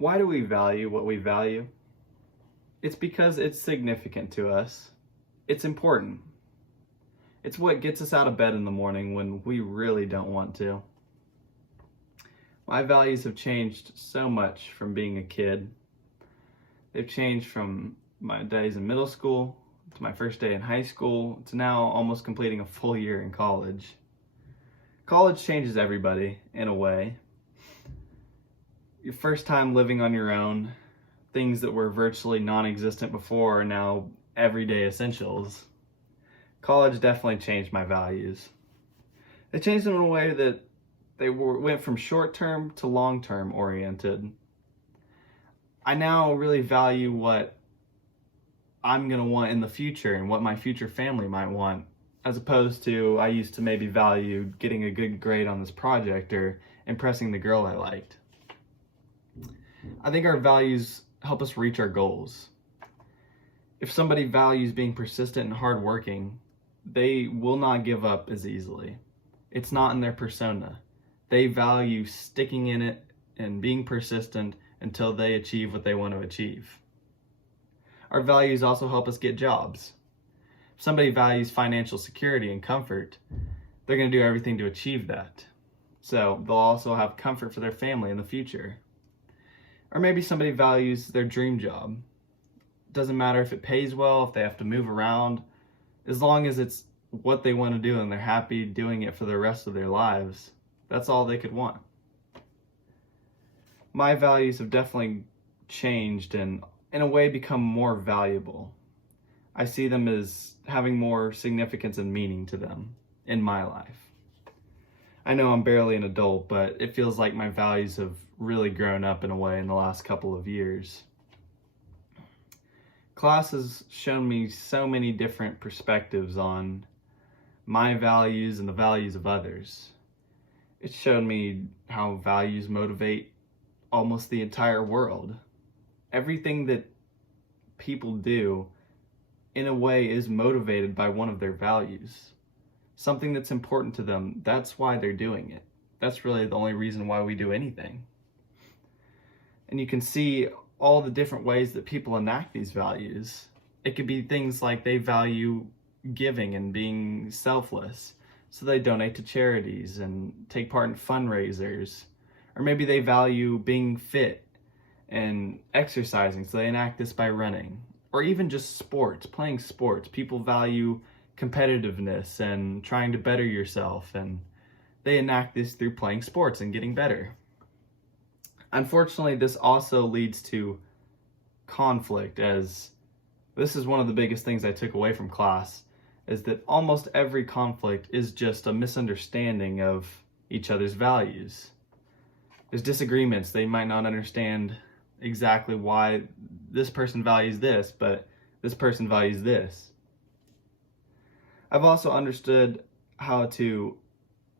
Why do we value what we value? It's because it's significant to us. It's important. It's what gets us out of bed in the morning when we really don't want to. My values have changed so much from being a kid. They've changed from my days in middle school to my first day in high school to now almost completing a full year in college. College changes everybody in a way. Your first time living on your own, things that were virtually non-existent before are now everyday essentials. College definitely changed my values. They changed them in a way that went from short-term to long-term oriented. I now really value what I'm going to want in the future and what my future family might want, as opposed to I used to maybe value getting a good grade on this project or impressing the girl I liked. I think our values help us reach our goals. If somebody values being persistent and hardworking, they will not give up as easily. It's not in their persona. They value sticking in it and being persistent until they achieve what they want to achieve. Our values also help us get jobs. If somebody values financial security and comfort, they're going to do everything to achieve that. So they'll also have comfort for their family in the future. Or maybe somebody values their dream job. It doesn't matter if it pays well, if they have to move around, as long as it's what they want to do and they're happy doing it for the rest of their lives, that's all they could want. My values have definitely changed and in a way become more valuable. I see them as having more significance and meaning to them in my life. I know I'm barely an adult, but it feels like my values have really grown up in a way in the last couple of years. Class has shown me so many different perspectives on my values and the values of others. It's shown me how values motivate almost the entire world. Everything that people do, in a way, is motivated by one of their values. Something that's important to them, that's why they're doing it. That's really the only reason why we do anything. And you can see all the different ways that people enact these values. It could be things like they value giving and being selfless, so they donate to charities and take part in fundraisers. Or maybe they value being fit and exercising, so they enact this by running. Or even just sports, playing sports. People value competitiveness and trying to better yourself, and they enact this through playing sports and getting better. Unfortunately, this also leads to conflict, as this is one of the biggest things I took away from class, is that almost every conflict is just a misunderstanding of each other's values. There's disagreements. They might not understand exactly why this person values this, but this person values this. I've also understood how to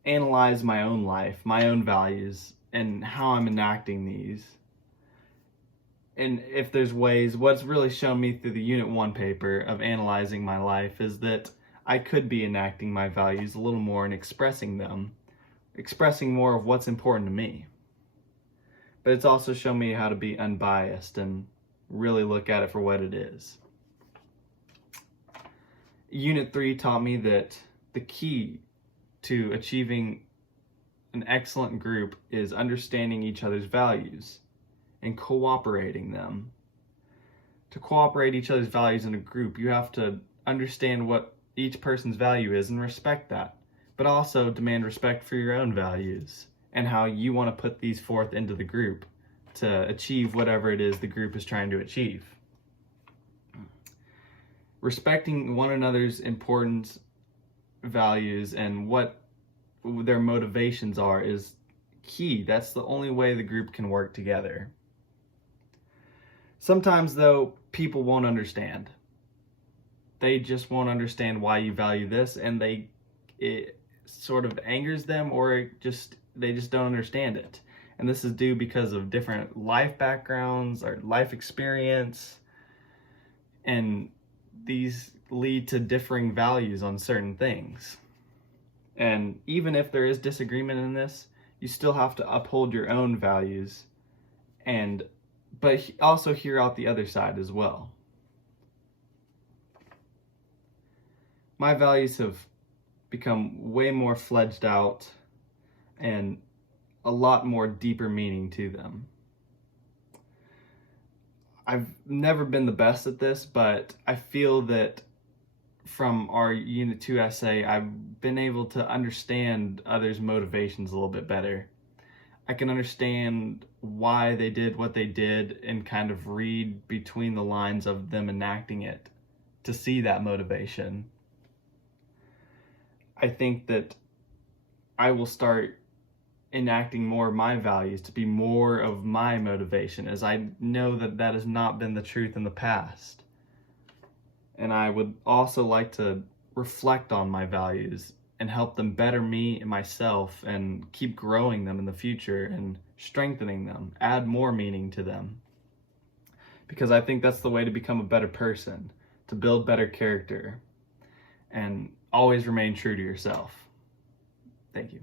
analyze my own life, my own values, and how I'm enacting these. And if there's ways, what's really shown me through the Unit 1 paper of analyzing my life is that I could be enacting my values a little more and expressing them, expressing more of what's important to me. But it's also shown me how to be unbiased and really look at it for what it is. Unit 3 taught me that the key to achieving an excellent group is understanding each other's values and cooperating them. To cooperate each other's values in a group, you have to understand what each person's value is and respect that, but also demand respect for your own values and how you want to put these forth into the group to achieve whatever it is the group is trying to achieve. Respecting one another's important values and what their motivations are is key. That's the only way the group can work together. Sometimes, though, people won't understand. They just won't understand why you value this, and it sort of angers them, or they just don't understand it. And this is due because of different life backgrounds or life experience, and these lead to differing values on certain things. And even if there is disagreement in this, you still have to uphold your own values and but also hear out the other side as well. My values have become way more fledged out and a lot more deeper meaning to them. I've never been the best at this, but I feel that from our Unit 2 essay, I've been able to understand others' motivations a little bit better. I can understand why they did what they did and kind of read between the lines of them enacting it to see that motivation. I think that I will start enacting more of my values to be more of my motivation, as I know that that has not been the truth in the past. And I would also like to reflect on my values and help them better me and myself and keep growing them in the future and strengthening them, add more meaning to them. Because I think that's the way to become a better person, to build better character, and always remain true to yourself. Thank you.